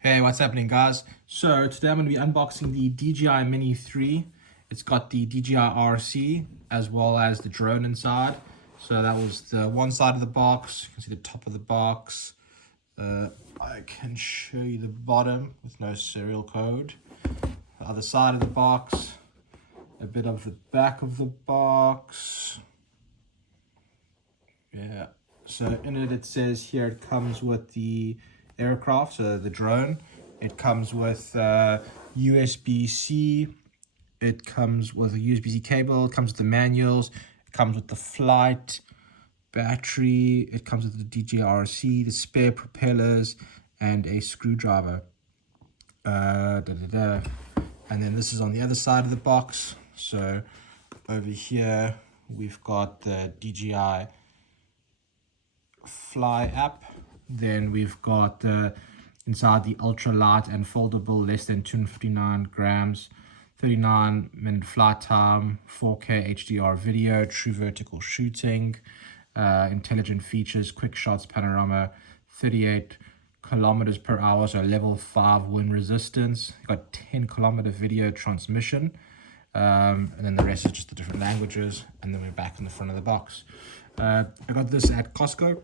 Hey, what's happening, guys? So today I'm going to be unboxing the DJI Mini 3. It's got the DJI RC as well as the drone inside. So that was the one side of the box. You can see the top of the box. I can show you the bottom with no serial code. The other side of the box. A bit of the back of the box. Yeah. So in it says here it comes with the aircraft, so the drone. It comes with USB-C. It comes with a USB-C cable. It comes with the manuals. It comes with the flight battery. It comes with the DJI RC, the spare propellers, and a screwdriver. And then this is on the other side of the box. So over here we've got the DJI Fly app. Then we've got inside the ultra light and foldable, less than 259 grams, 39-minute flight time, 4K HDR video, true vertical shooting, intelligent features, quick shots, panorama, 38 kilometers per hour, so level 5 wind resistance. You've got 10-kilometer video transmission, and then the rest is just the different languages. And then we're back in the front of the box. I got this at Costco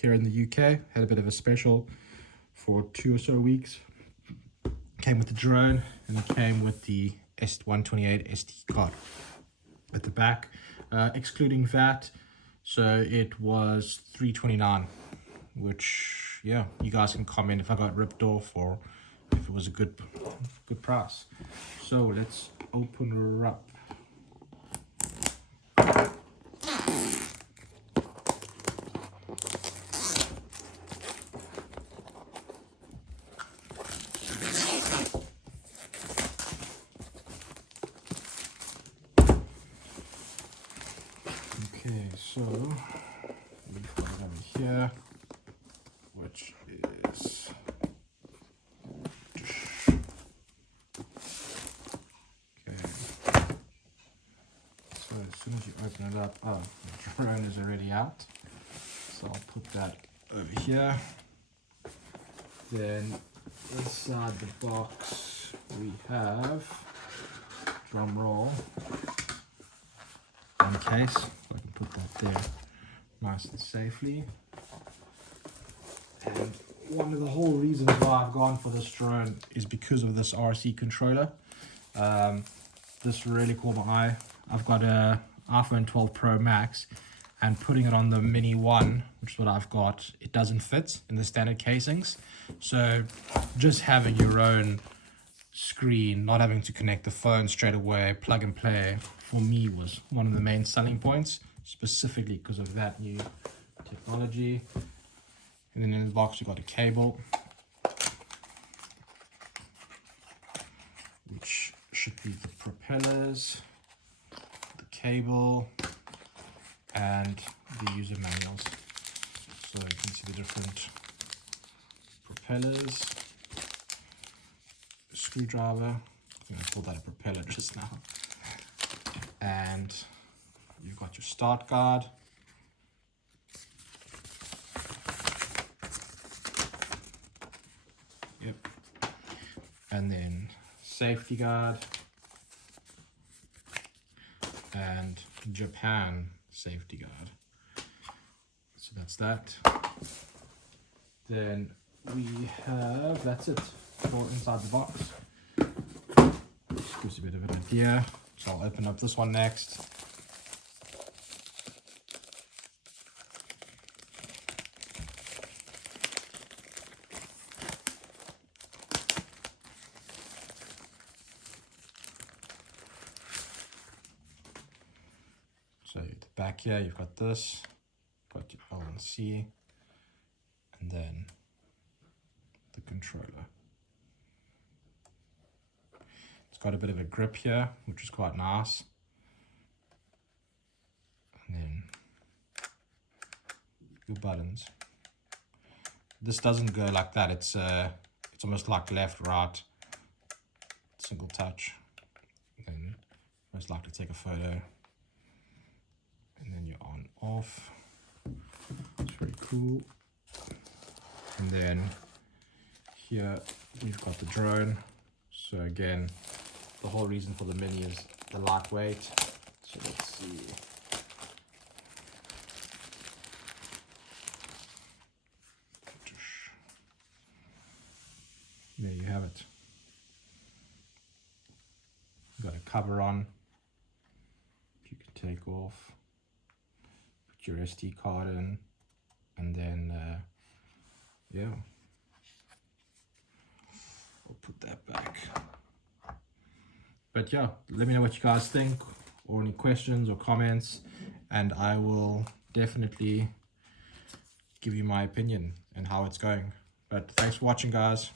here in the UK. Had a bit of a special for 2 or so weeks. Came with the drone, and it came with the S128 SD card at the back, excluding VAT. So it was $329, which, yeah, you guys can comment if I got ripped off or if it was a good price. So let's open her up. Okay, so we've got it over here, which is okay. So as soon as you open it up, oh, the drone is already out. So I'll put that over here. Then inside the box we have, drum roll, one case. I can put that there nice and safely. And one of the whole reasons why I've gone for this drone is because of this RC controller. This really caught my eye. I've got a iPhone 12 Pro Max, and putting it on the Mini 1, which is what I've got, it doesn't fit in the standard casings. So just having your own screen, not having to connect the phone straight away, plug and play, for me was one of the main selling points, specifically because of that new technology. And then in the box we got a cable, which should be the propellers, the cable, and the user manuals. So you can see the different propellers, screwdriver. I think I called that a propeller just now. And you've got your start guard. Yep. And then safety guard and Japan safety guard. So that's that. Then we have, that's it for inside the box. Just gives you a bit of an idea. So I'll open up this one next. So at the back here, you've got this, got your L and C, and then the controller. It's got a bit of a grip here, which is quite nice. And then your buttons. This doesn't go like that. It's almost like left, right, single touch. And most likely take a photo. And then you're on, off. It's very cool. And then here we've got the drone. So again, the whole reason for the Mini is the lightweight. So let's see. There you have it. Got a cover on. You can take off, put your SD card in, and then yeah, I'll put that back. But yeah, let me know what you guys think, or any questions or comments, and I will definitely give you my opinion and how it's going. But thanks for watching, guys.